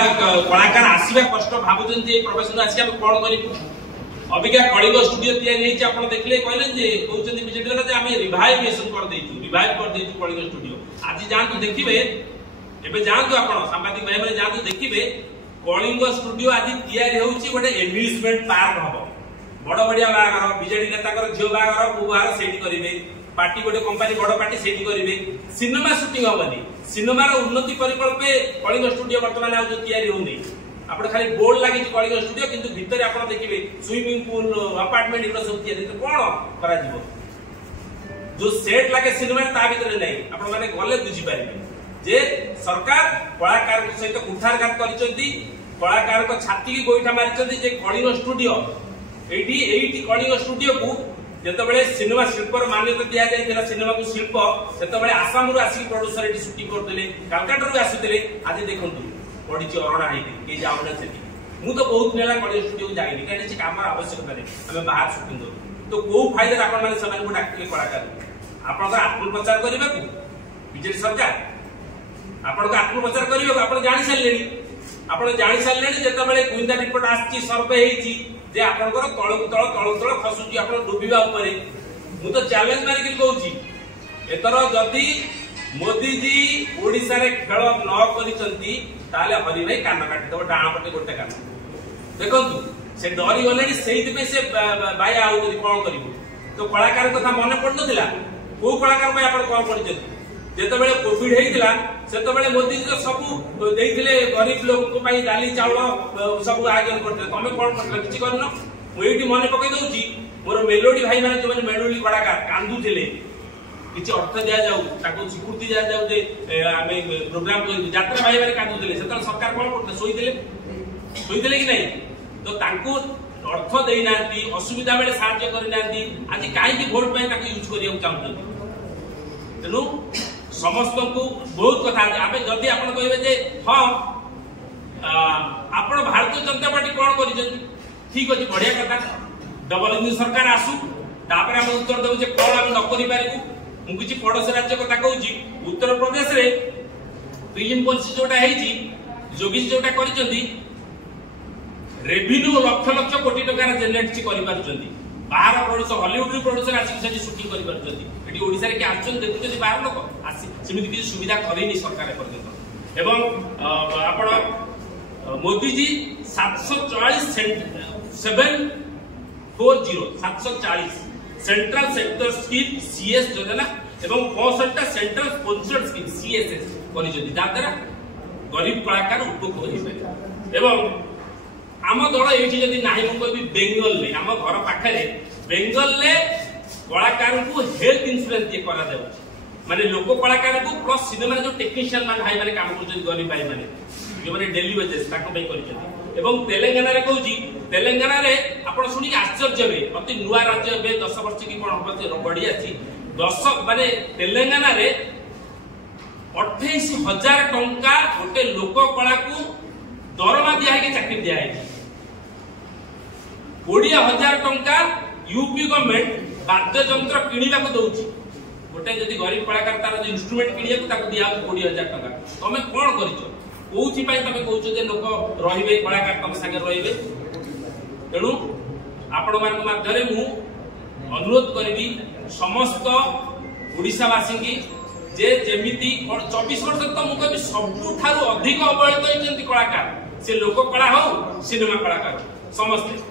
कलाकार आसवा कष्ट भावुन प्रोफेशन आसी कौन करूँ अबिका कलिंग स्टूडियो तैयारी देखले कहले कहते बीजेडी वाला आम रिवाइवेशन कर कलिंग स्टूडियो आज जातु देखिए एवं जातु आप सांबादिक भाई मैंने जातु देखिए कलिंग स्टूडियो आज तैयारी होची गोटे एम्यूजमेंट पार्क हम बड़ बढ़िया बाहर बीजेडी नेता झील बाहर पु बाहर से करेंगे पार्टी गोटे कंपानी बड़ पार्टी से करेंगे सिनेमा सुटिंग हेनी सिनेमार उन्नति परिकल्पे कलिंग स्टूडियो बर्तमान आज तैयारी होनी आप खाली बोर्ड लगी कलिंग स्टूडियो किंतु भितर आप देखिए स्विमिंग पूल अपार्टमेंट एगुड़ा सब तैयारी कौन करा जो सेट लगे सिनेमा ता भीतर नहीं आप मैंने गले बुझीपारे जे सरकार कलाकार सहित कुठारघात कलाकार को छाती की गोईठा मारी कलिंग स्टूडियो ये कलिंग स्टूडियो को जिते सिनेमा शिल्पर मान्यता दि जाता सिनेमा को शिल्प से आसाम आसिक प्रोड्यूसर ये सुटिंग करते कालकाटा आसुते आज देखु पड़ी अरणा होती जाऊना से मुझे तो बहुत नेला कलिंग स्टूडियो जाइनी कहीं कम आवश्यकता आम बाहर सुटिंग करूँ तो कौ फायदा आपको डाकिले कलाकार आप आत्मप्रचार करने को बीजेडी सरकार आपको आत्मप्रचार करने को आप जानी सारे आप जानी सारे जिते गुइंदा रिपोर्ट आसी सर्वे जे आपनकर तळक तळ खसुची आपण डुबिबा उपरे मु तो चैलेंज मारिक कहूची एतर जदी मोदी जी ओडिसा रे खेल न करिसंती ताले हरि भाई कान काटी दो डाण पटे गोटे कान देखंतु से डरी गलेनी सेहित पे से बाया आउ कोन करिवो तो कलाकार कथा मन पडनथिला को कलाकार में आपण कोन पडिजती जेतेबेले कोविड हेइतिला सेतेबेले मोदी जी सब देइथिले गरीब लोक को पई दाली चावल सब आयोजन करथिले तमे कोन करथिले किछि करनो मु एठी मने पकई दउची मोर मेलोडी भाई माने जो मेलोडी कलाकार कांदुथिले किछि अर्थ दिया जाऊ ताको स्वीकृति दिया जाऊ जे आमे प्रोग्राम यात्रा भाई माने कांदुथिले सेतल सरकार कोन करथिले सोइथिले कि नहीं तो तांको अर्थ देई नांती असुविधा बेले सहायता करि नांती आज काई की वोट पे ताको यूज करिया चाहउछन तेनु समस्त को बहुत कथा आमे जदि आपण कहबे जे हां आपण भारतीय जनता पार्टी कोन करि ठीक अछि बढ़िया कथा डबल इंजन सरकार आसु तापर हम उत्तर दउ जे कोन हम न करि पारिबु मु किछि पड़ोसी राज्य कथा कहूची उत्तर प्रदेश रे फिल्म पॉलिसी जोटा हेची जोगी जोटा करिसंती रेवेन्यू लक्ष लक्ष कोटी टका जनरेट करि पारछंती बाहर प्रोड्यूसर हॉलीवुड प्रोड्यूसर आसिक शूटिंग कर पारछंती एटी ओडिसा रे के आछन देखुछंती बाहर लोक आसी सेमिति किछि सुविधा करिनी सरकार पर्यंत एवं आपण Modi ji 740 central sector scheme CS योजना एवं 65टा सेंट्रल स्पॉन्सर्ड स्कीम सीएसएस करिसंती ता द्वारा गरीब कलाकार उपभोग होई पारे एवं आम दल ये जदि ना कहि बेंगल ले आम घर पाखे बेंगल ले कलाकार को हेल्थ इंश्योरेंस दिए करा माने लोक कलाकार को प्लस सिनेमा जो टेक्नीशियन मान भाई माने काम कर गरीब भाई माने जो माने डेली वेजेस ताको पे करिसंती एवं तेलंगाना रे कहूची तेलंगाना रे आपण सुनी आश्चर्य बे अति नुवा राज्य बे 10 वर्ष की कोन होबे बढ़ी आसी 10 माने तेलंगाना रे 28,000 टंका गोटे लोक कला को दरमा दिया है चाकरी दिया है 20,000 टंका यूपी गवर्नमेंट वाद्य यंत्र किनिबा को दउची गोटे जदि गरीब कलाकार तार इंस्ट्रूमेंट किनिया को ताको दिया 20,000 टंका तमे कोन करिचो कोउची पय तमे कहउचो जे लोक रहिबे कलाकार तम संगे रहिबे तेनु आपण मान माध्यरे मु अनुरोध करबी समस्त ओडिसावासी की जे जेमिति 24 वर्ष तो मु कहबी सबुठारु अधिक अवहेलित होइचंती कलाकार से लोक कला हो सिनेमा कलाकार समस्त।